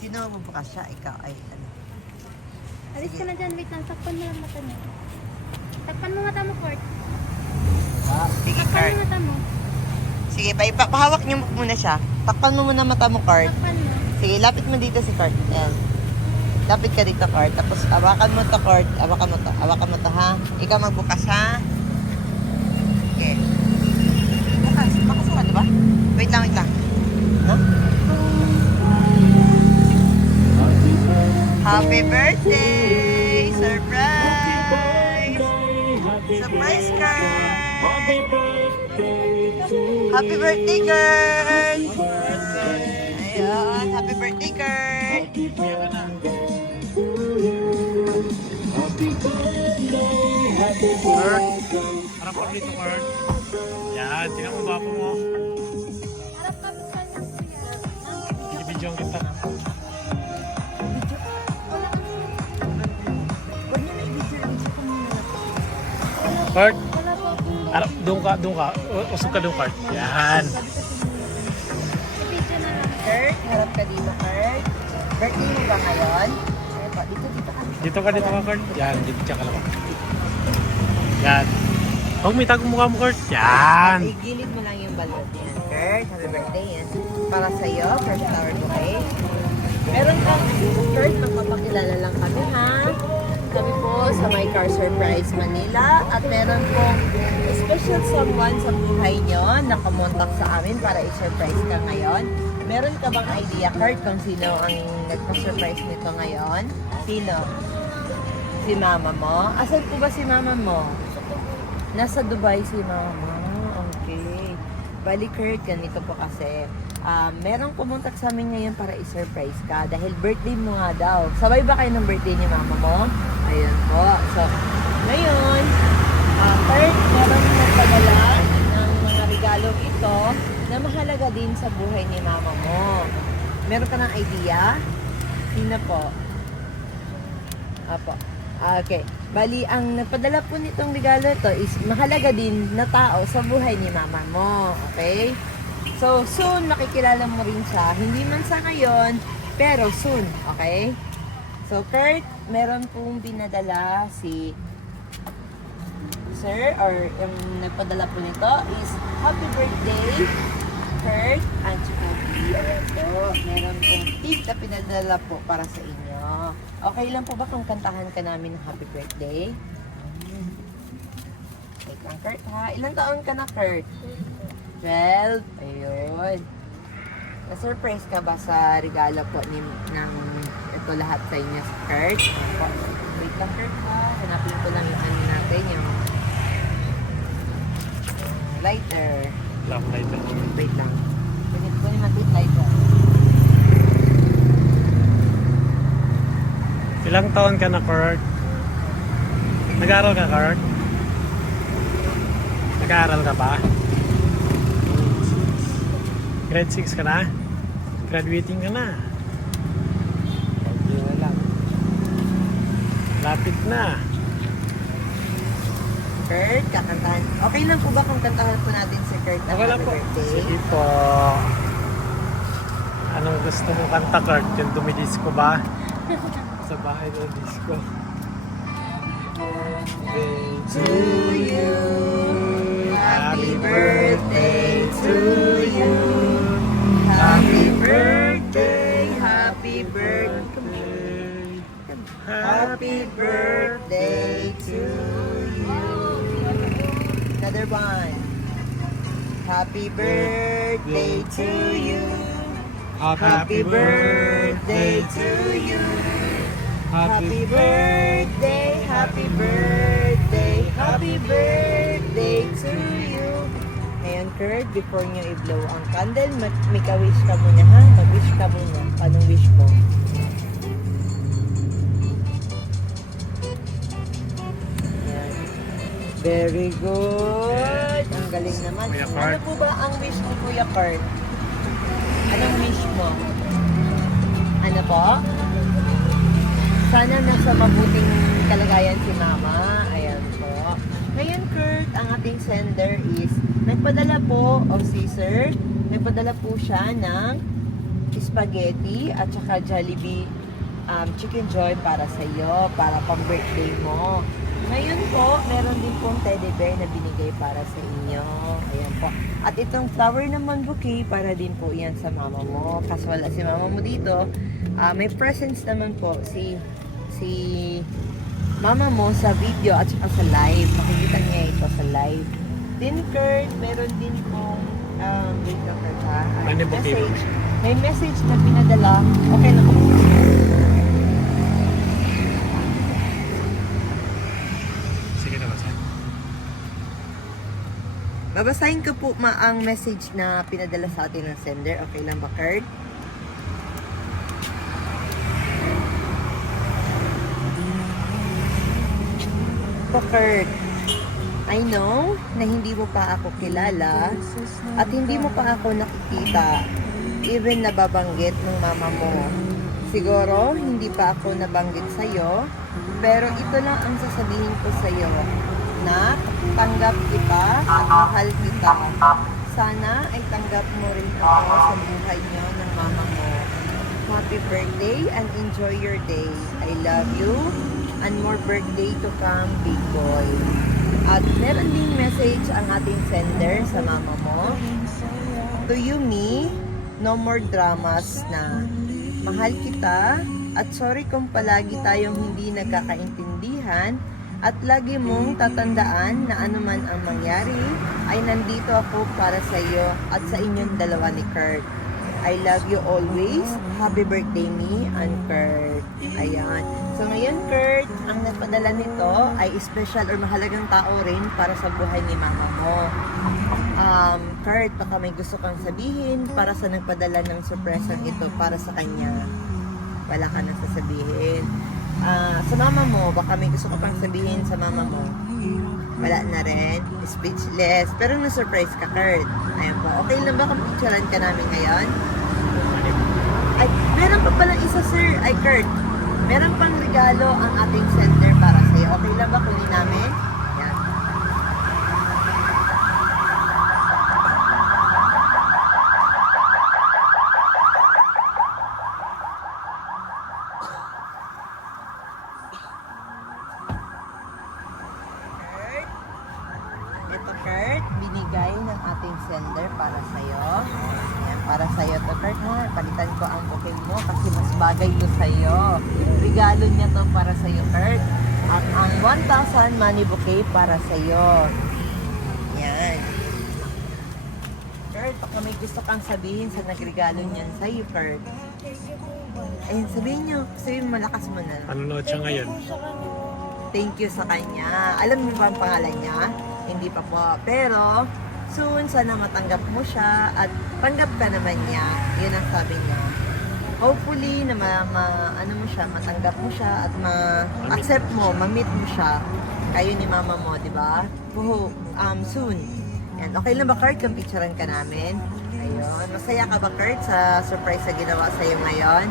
Sino magbubukas siya? Ikaw ay ano? Alis ka na dyan, wait lang. Takpan mo lang mata niya. Takpan mo mata mo, Kurt. Sige, Takpan Kurt. mo mata mo. Sige, pahawak niyo muna siya. Takpan mo muna mata mo, Kurt. Takpan mo. Sige, lapit mo dito si Kurt. Yan. Lapit ka dito, Kurt. Tapos, awakan mo to, Kurt. Awakan mo to. Awakan mo to, ha? Ikaw magbukas, ha? Okay. Bukas. Bukas ka, diba? Wait lang, wait lang. Huh? Happy birthday! Surprise! Surprise, Kurt! Happy birthday, Kurt! Ayun, happy birthday, Kurt! Kurt, harap ka dito, Kurt. Yan, tingnan mo gwapo mo. Harap ka po sa kuya. Ibidyoan kita. Huwag niyo na i-video. Kurt, Wala po akong harap, doon ka. Usog ka doon, Kurt. Yan. video na lang. Kurt, harap ka dito, Kurt. Birthday mo ba ngayon? Ayun po, dito ka. Dito ka, Kurt. Yan, dito ka lang. Yan. Huwag may tagong mukha mo, Kurt. Yan. Igilid mo lang yung balot. Yan, Kurt. Happy birthday. Yan. Para sa'yo, first flower bouquet. Meron kang, Kurt, magpapakilala lang kami, ha? Kami po sa My Car Surprise Manila. At meron pong special someone sa buhay nyo na kumontak sa amin para i-surprise ka ngayon. Meron ka bang idea, Kurt, kung sino ang nagpa-surprise nito ngayon? Sino? Si mama mo? Asan po ba si mama mo? Nasa Dubai si mama mo. Okay. Bali, Kurt, ganito po kasi. Merong pumuntak sa amin ngayon para i-surprise ka dahil birthday mo nga daw. Sabay ba kayo ng birthday ni mama mo? Ayun po. So, ngayon, Kurt, meron nagpadala ng mga regalong ito na mahalaga din sa buhay ni mama mo. Meron ka ng idea? Sino po? Apo. Okay. Bali, ang nagpadala po nitong regalo ito is mahalaga din na tao sa buhay ni mama mo. Okay? So, soon, makikilala mo rin siya. Hindi man sa ngayon, pero soon. Okay? So, Kurt, meron pong binadala si Sir, or yung nagpadala po nito is happy birthday, Kurt and Chukobi. Ayan po. Meron pong tip na pinadala po para sa inyo. Okay lang po ba kung kantahan ka namin ng happy birthday? Wait lang, Kurt, ha? Ilang taon ka na, Kurt? 12? Ayun. Na-surprise ka ba sa regalo po ng ito lahat sa inyo, Kurt? Opo. Wait lang, Kurt, ha? Hanapin ko lang yung ano natin, yung lighter. Love lighter. Wait lang. Kunin ko naman din lighter. Ilang taon ka na, Kurt? Nag-aaral ka, Kurt? Nag-aaral ka pa? Grade 6 ka na? Graduating ka na? Hindi na lang. Lapit na. Kurt, kakantahan. Okay lang po ba kung kantahan po natin si Kurt ang Okay lang happy po. birthday? Sige po. Anong gusto mo kanta, Kurt? Yung dumidisco ba? Sa bahay ng disco. To you, happy birthday to you. Happy birthday, happy birthday. Happy birthday to you. Another one. Happy birthday to you. Happy birthday to you. Happy birthday, happy birthday, happy birthday to you. Ayan, Kurt, before nyo i-blow ang candle, make a wish ka muna, ha? Mag-wish ka muna. Anong wish mo? Ayan. Very good. Ang galing naman. Kuya Ano Kurt. po ba ang wish ni Kuya Kurt? Anong wish mo? Ano po? Sana nasa mabuting kalagayan si Mama. Ayan po. Ngayon, Kurt, ang ating sender is nagpadala po, o si Sir, nagpadala po siya ng spaghetti at saka Jollibee Chicken Joy para sa iyo, para pang birthday mo. Ngayon po, meron din pong teddy bear na binigay para sa inyo. Ayan po. At itong flower naman bouquet, para din po yan sa mama mo. Kasi wala si mama mo dito. May presents naman po si mama mo sa video at saka sa live. Makikita niya ito sa live. Din Kurt, meron din pong wait lang Kurt ha. Ano ba kayo? Message. May message na pinadala. Okay na po. Sige na, basta. Babasahin ko po ang message na pinadala sa atin ng sender. Okay lang ba, Kurt? So, Kurt, I know na hindi mo pa ako kilala at hindi mo pa ako nakikita. Even nababanggit ng mama mo. Siguro, hindi pa ako nabanggit sa'yo, pero ito lang ang sasabihin ko sa'yo, na tanggap kita at mahal kita. Sana ay tanggap mo rin ako sa buhay niyo ng mama mo. Happy birthday and enjoy your day. I love you and more birthday to come, big boy. At meron ding message ang ating sender sa mama mo. To you, me, no more dramas na. Mahal kita at sorry kung palagi tayong hindi nagkakaintindihan at lagi mong tatandaan na anuman ang mangyari ay nandito ako para sa iyo at sa inyong dalawa ni Kurt. I love you always. Happy birthday me and Kurt. Ayan. So ngayon Kurt, ang nagpadala nito ay special or mahalagang tao rin para sa buhay ni mama mo. Kurt, baka may gusto kang sabihin para sa nagpadala ng surpresang ito para sa kanya. Wala ka nang sasabihin. Sa mama mo, baka may gusto ka pang sabihin sa mama mo. Wala na rin. Speechless. Pero na-surprise ka, Kurt. Ayan po. Okay lang ba kung picturean ka namin ngayon? Ay, meron pa palang isa, sir. Ay, Kurt. Meron pang regalo ang ating sender para sa'yo. Okay lang ba kunin namin? Yan. Ito, Kurt, binigay ng ating sender para sa'yo. Ayan, para sa'yo to, Kurt, ha? Palitan ko ang bouquet mo kasi mas bagay to sa'yo. Regalo niya to para sa'yo, Kurt. At ang 1,000 money bouquet para sa'yo. Yan. Kurt, baka may gusto kang sabihin sa nagregalo niyan sa'yo, Kurt. Ayun, sabihin niyo. Sabihin mo, malakas mo na. Panonood siya ngayon. Thank you sa kanya. Alam niyo ba ang pangalan niya? Hindi pa po. Pero, soon, sana matanggap mo siya at tanggap ka naman niya. Yun ang sabi niya. Hopefully, na ano mo siya, matanggap mo siya at ma-accept mo, ma-meet mo siya. Kayo ni mama mo, di ba? Soon. Yan. Okay lang ba, Kurt, kung picturean ka namin? Ayun. Masaya ka ba, Kurt, sa surprise na ginawa sa'yo ngayon?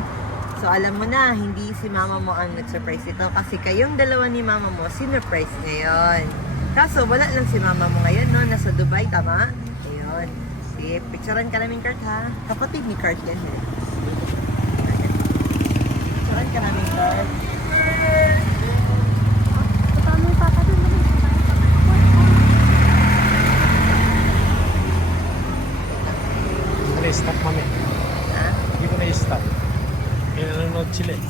So, alam mo na, hindi si mama mo ang nag-surprise ito kasi kayong dalawa ni mama mo sinurprise ngayon. Kaso, wala lang si mama mo ngayon, no? Nasa Dubai, tama? Ayun. Sige, picturean ka namin, Kurt, ha? Kapatid ni Kurt yan, eh. Picturean ka namin, Kurt. Paano yung papa dun? Hindi ko na-stop, mami. Ha? Hindi ko na-stop. Kaya nanonood sila eh.